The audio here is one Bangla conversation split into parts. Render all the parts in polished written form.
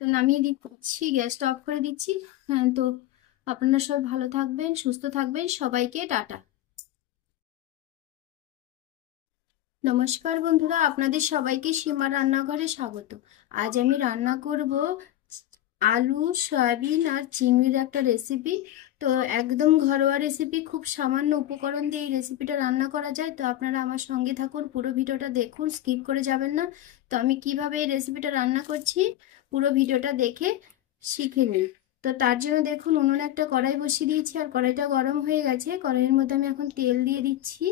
তো নামিয়ে দিচ্ছি, গ্যাসটা অফ করে দিচ্ছি। হ্যাঁ, তো আপনারা সবাই ভালো থাকবেন, সুস্থ থাকবেন, সবাইকে টাটা। নমস্কার বন্ধুরা, আপনাদের সবাইকে সীমা রান্নাঘরে স্বাগত। আজ আমি রান্না করব আলু, সয়াবিন আর চিংড়ির একটা রেসিপি। তো একদম ঘরোয়া রেসিপি, খুব সামান্য উপকরণ দিয়ে এই রেসিপিটা রান্না করা যায়। তো আপনারা আমার সঙ্গে থাকুন, পুরো ভিডিওটা দেখুন, স্কিপ করে যাবেন না। তো আমি কিভাবে এই রেসিপিটা রান্না করছি পুরো ভিডিওটা দেখে শিখে নিন। তো তার জন্য দেখুন, উনুনে একটা কড়াই বসিয়ে দিয়েছি, আর কড়াইটা গরম হয়ে গেছে। কড়াইয়ের মধ্যে আমি এখন তেল দিয়ে দিচ্ছি।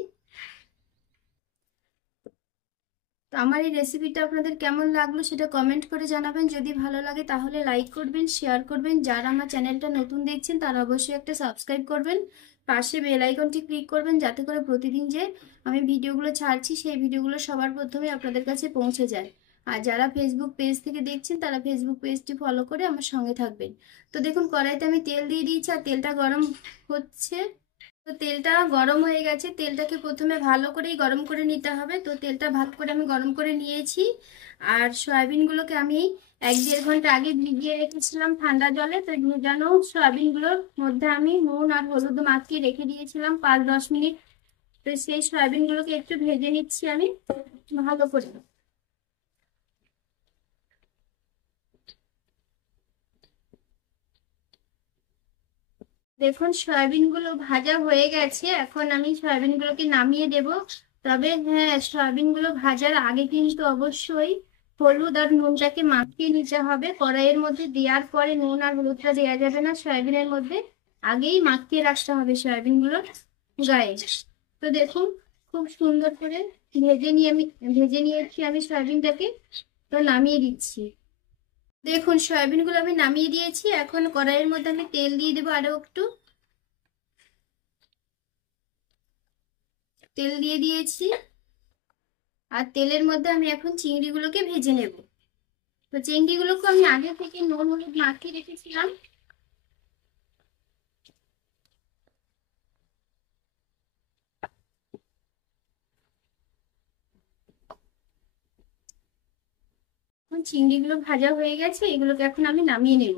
তো আমার এই রেসিপিটা আপনাদের কেমন লাগলো সেটা কমেন্ট করে জানাবেন। যদি ভালো লাগে তাহলে লাইক করবেন, শেয়ার করবেন। যারা আমার চ্যানেলটা নতুন দেখছেন তারা অবশ্যই একটা সাবস্ক্রাইব করবেন। পাশে বেল আইকনটি ক্লিক করবেন, যাতে করে প্রতিদিন যে আমি ভিডিওগুলো ছাড়ছি সেই ভিডিওগুলো সবার প্রথমে আপনাদের কাছে পৌঁছে যায়। আর যারা ফেসবুক পেজ থেকে দেখছেন তারা ফেসবুক পেজটি ফলো করে আমার সঙ্গে থাকবেন। তো দেখুন, কড়াইতে আমি তেল দিয়ে দিয়েছি আর তেলটা গরম হচ্ছে। তো তেলটা গরম হয়ে গেছে, তেলটাকে প্রথমে ভালো করেই গরম করে নিতে হবে। তো তেলটা ভালো করে আমি গরম করে নিয়েছি। আর সয়াবিনগুলোকে আমি 1-1.5 ঘন্টা আগে ভিজিয়ে রেখেছিলাম ঠান্ডা জলে। তো ভিজানো সয়াবিনগুলোর মধ্যে আমি নুন আর হলুদ মাখিয়ে রেখে দিয়েছিলাম 5-10 মিনিট। তো সেই সয়াবিনগুলোকে একটু ভেজে নিচ্ছি আমি ভালো করে। দেখুন, সয়াবিনগুলো ভাজা হয়ে গেছে, এখন আমি সয়াবিনগুলোকে নামিয়ে দেব। তবে হ্যাঁ, সয়াবিনগুলো ভাজার আগে কিন্তু অবশ্যই হলুদ আর নুনটাকে মাখিয়ে নিতে হবে। কড়াইয়ের মধ্যে দেওয়ার পরে নুন আর হলুদটা দেওয়া যাবে না, সয়াবিনের মধ্যে আগেই মাখিয়ে রাখতে হবে সয়াবিনগুলোর গায়ে। তো দেখুন, খুব সুন্দর করে ভেজে নিয়েছি আমি সয়াবিনটাকে। তো নামিয়ে দিচ্ছি। দেখুন, সয়াবিনগুলো আমি নামিয়ে দিয়েছি। এখন কড়াইয়ের মধ্যে আমি তেল দিয়ে দেবো, আরো একটু তেল দিয়ে দিয়েছি। আর তেলের মধ্যে আমি এখন চিংড়িগুলোকে ভেজে নেব। তো চিংড়িগুলোকে আমি আগে থেকে নুন হলুদ মাখিয়ে রেখেছিলাম। এখন চিংড়িগুলো ভাজা হয়ে গেছে, এগুলোকে এখন আমি নামিয়ে নেব।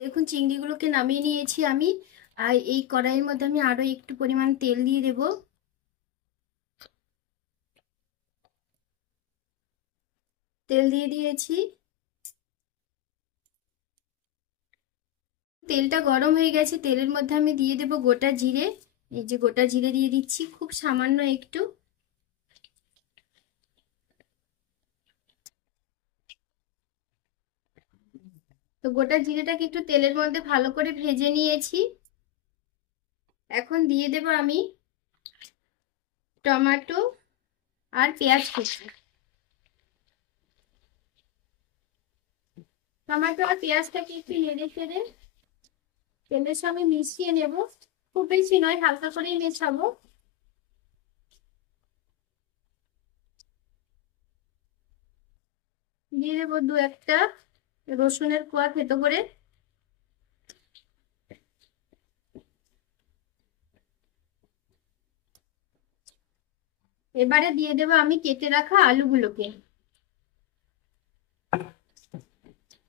দেখুন, চিংড়িগুলোকে নামিয়ে নিয়েছি আমি। আর এই কড়াইয়ের মধ্যে আমি আরো একটু পরিমাণ তেল দিয়ে দেব। তেল দিয়ে দিয়েছি। তেলটা গরম হয়ে গেছে, তেলের মধ্যে আমি দিয়ে দেব গোটা জিরে। এই যে গোটা জিরে দিয়ে দিচ্ছি, খুব সামান্য একটু। তো গোটা জিরেটাকে একটু তেলের মধ্যে ভালো করে ভেজে নিয়েছি। এখন দিয়ে দেব আমি টমেটো আর পেঁয়াজ কুচি। টমেটো আর পেঁয়াজটাকে একটু নেড়ে চেড়ে তেলের সঙ্গে মিশিয়ে নেব। খুব বেশি নয়, হালকা করেই মেশাবো। দিয়ে দেবো 2-1টা রসুনের কোয়া থেতো করে। এবারে দিয়ে দেবো আমি কেটে রাখা আলুগুলোকে।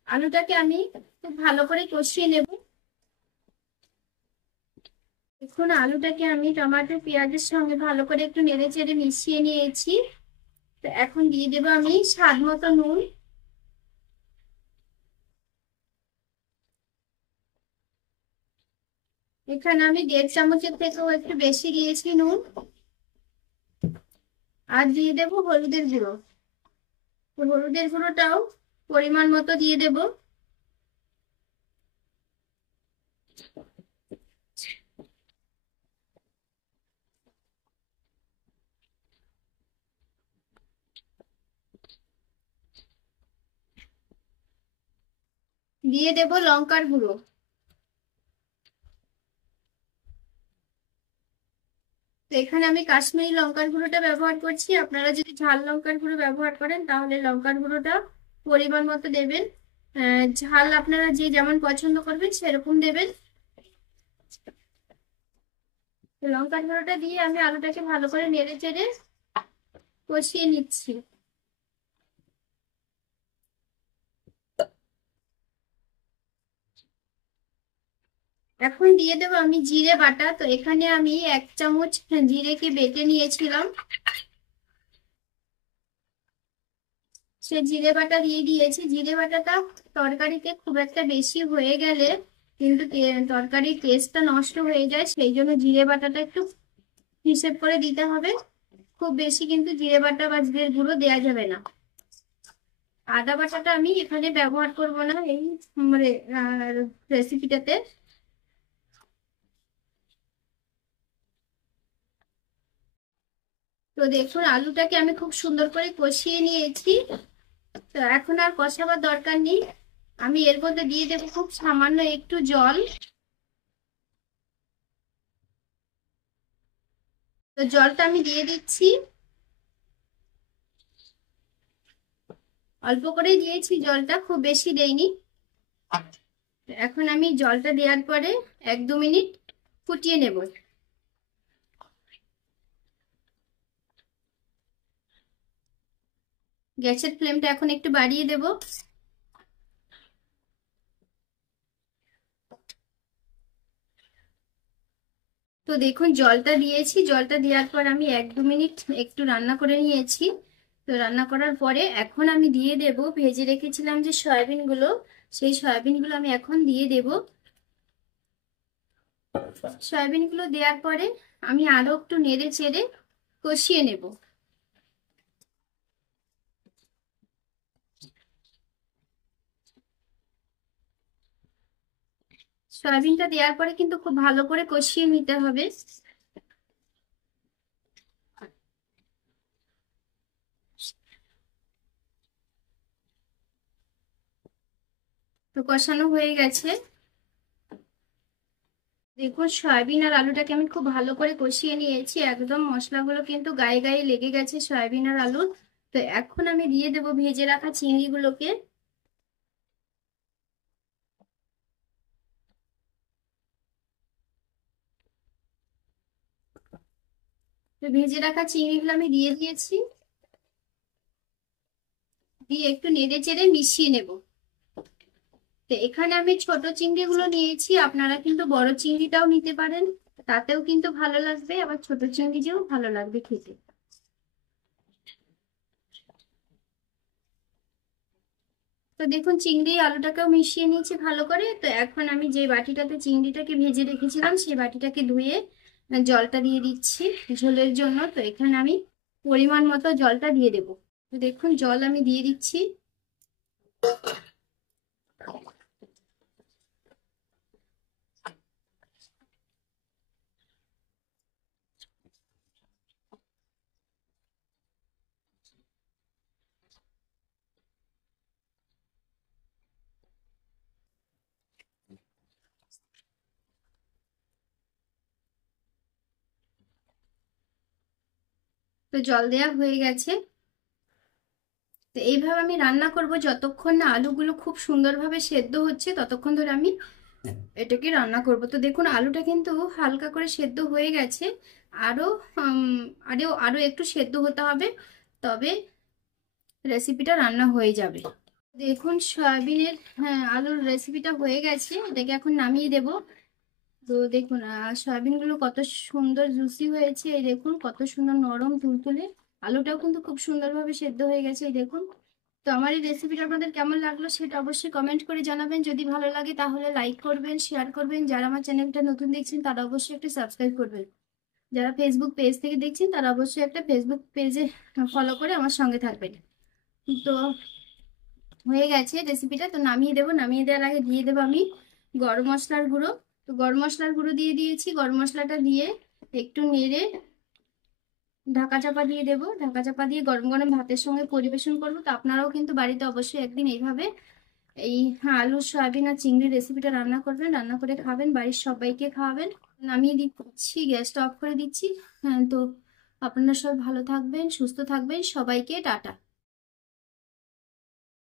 আলুটাকে আমি খুব ভালো করে কষিয়ে নেব। দেখুন, আলুটাকে আমি টমেটো পেঁয়াজের সঙ্গে ভালো করে একটু নেড়ে চেড়ে মিশিয়ে নিয়েছি। তো এখন দিয়ে দেবো আমি স্বাদ মতো নুন। এখানে আমি 1.5 চামচের থেকেও একটু বেশি দিয়েছি নুন। আর দিয়ে দেবো হলুদের গুঁড়ো। হলুদের গুঁড়োটাও পরিমাণ মতো দিয়ে দেব। দিয়ে দেব লঙ্কার গুঁড়ো। তো এখানে আমি কাশ্মীরি লঙ্কার গুঁড়োটা ব্যবহার করছি। আপনারা যদি ঝাল লঙ্কার গুঁড়ো ব্যবহার করেন তাহলে লঙ্কার গুঁড়োটা পরিমাণ মতো দেবেন। ঝাল আপনারা যে যেমন পছন্দ করবেন সেরকম দেবেন। তো লঙ্কার গুঁড়োটা দিয়ে আমি আলুটাকে ভালো করে নেড়ে চেড়ে কষিয়ে নিচ্ছি। এখন দিয়ে দেবো আমি জিরে বাটা। তো এখানে আমি 1 চামচ জিরেকে বেটে নিয়েছিলাম, সে জিরে বাটা দিয়ে দিয়েছি। জিরে বাটাটা তরকারিতে খুব একটা বেশি হয়ে গেলে কিন্তু তরকারির টেস্টটা নষ্ট হয়ে যায়, সেই জন্য জিরে বাটাটা একটু হিসেব করে দিতে হবে। খুব বেশি কিন্তু জিরে বাটা বা জিরের গুঁড়ো দেওয়া যাবে না। আদা বাটাটা আমি এখানে ব্যবহার করব না এই মানে রেসিপিটাতে। তো দেখুন আলুটাকে আমি খুব সুন্দর করে কষিয়ে নিয়েছি। তো এখন আর কষাবার দরকার নেই, আমি এর মধ্যে দিয়ে দেবো খুব সামান্য একটু জল। তো জলটা আমি দিয়ে দিচ্ছি, অল্প করেই দিয়েছি জলটা, খুব বেশি দেইনি। এখন আমি জলটা দেওয়ার পরে 1-2 মিনিট ফুটিয়ে নেব। গ্যাসের ফ্লেমটা এখন একটু বাড়িয়ে দেব। তো দেখুন জলটা দিয়েছি, জলটা দেওয়ার পর আমি 1-2 মিনিট একটু রান্না করে নিয়েছি। তো রান্না করার পরে এখন আমি দিয়ে দেব ভেজে রেখেছিলাম যে সয়াবিনগুলো, সেই সয়াবিনগুলো আমি এখন দিয়ে দেব। সয়াবিনগুলো দেওয়ার পরে আমি আরো একটু নেড়ে চেড়ে কষিয়ে নেব। সয়াবিনটা দেওয়ার পরে কিন্তু খুব ভালো করে কষিয়ে নিতে হবে। তো কষানো হয়ে গেছে। দেখুন সয়াবিন আর আলুটাকে আমি খুব ভালো করে কষিয়ে নিয়েছি, একদম মশলাগুলো কিন্তু গায়ে গায়ে লেগে গেছে সয়াবিন আর আলুর। তো এখন আমি দিয়ে দেবো ভেজে রাখা চিংড়িগুলোকে। তো ভেজে রাখা চিংড়িগুলো আমি দিয়ে দিয়েছি, দিয়ে একটু নেড়ে চেড়ে মিশিয়ে নেব। তো এখানে আমি ছোট চিংড়িগুলো নিয়েছি, আপনারা কিন্তু বড় চিংড়িটাও নিতে পারেন, তাতেও কিন্তু ভালো লাগবে, আবার ছোট চিংড়ি দিয়েও ভালো লাগবে খেতে। তো দেখুন চিংড়ি আলুটাকেও মিশিয়ে নিয়েছি ভালো করে। তো এখন আমি যে বাটিটাতে চিংড়িটাকে ভেজে রেখেছিলাম সেই বাটিটাকে ধুয়ে জলটা দিয়ে দিচ্ছি ঝোলের জন্য। তো এখানে আমি পরিমাণ মতো জলটা দিয়ে দেবো। তো দেখুন জল আমি দিয়ে দিচ্ছি। তো জল দেওয়া হয়ে গেছে। তো এইভাবে আমি রান্না করব, যতক্ষণ না আলুগুলো খুব সুন্দরভাবে সেদ্ধ হচ্ছে ততক্ষণ ধরে আমি এটাকে রান্না করব। তো দেখুন আলুটা কিন্তু হালকা করে সেদ্ধ হয়ে গেছে, আরো আরো আরো একটু সেদ্ধ হতে হবে, তবে রেসিপিটা রান্না হয়ে যাবে। দেখুন সয়াবিনের আলুর রেসিপিটা হয়ে গেছে, এটাকে এখন নামিয়ে দেব। তো দেখুন সয়াবিনগুলো কত সুন্দর জুসি হয়েছে, এই দেখুন কত সুন্দর নরম তুলতুলে। আলুটাও কিন্তু খুব সুন্দরভাবে সেদ্ধ হয়ে গেছে, এই দেখুন। তো আমার এই রেসিপিটা আপনাদের কেমন লাগলো সেটা অবশ্যই কমেন্ট করে জানাবেন। যদি ভালো লাগে তাহলে লাইক করবেন, শেয়ার করবেন। যারা আমার চ্যানেলটা নতুন দেখছেন তারা অবশ্যই একটা সাবস্ক্রাইব করবেন। যারা ফেসবুক পেজ থেকে দেখছেন তারা অবশ্যই একটা ফেসবুক পেজে ফলো করে আমার সঙ্গে থাকবেন। তো হয়ে গেছে রেসিপিটা, তো নামিয়ে দেবো। নামিয়ে দেওয়ার আগে দিয়ে দেবো আমি গরম মশলার গুঁড়ো। তো গরম মশলার গুঁড়ো দিয়ে দিয়েছি, গরম মশলাটা দিয়ে একটু নেড়ে ঢাকা চাপা দিয়ে দেবো। ঢাকা চাপা দিয়ে গরম গরম ভাতের সঙ্গে পরিবেশন করবো। তো আপনারাও কিন্তু বাড়িতে অবশ্যই একদিন এইভাবে এই আলু সয়াবিন আর চিংড়ি রেসিপিটা রান্না করবেন, রান্না করে খাবেন, বাড়ির সবাইকে খাওয়াবেন। নামিয়ে দিচ্ছি, গ্যাসটা অফ করে দিচ্ছি। হ্যাঁ, তো আপনারা সবাই ভালো থাকবেন, সুস্থ থাকবেন, সবাইকে টাটা।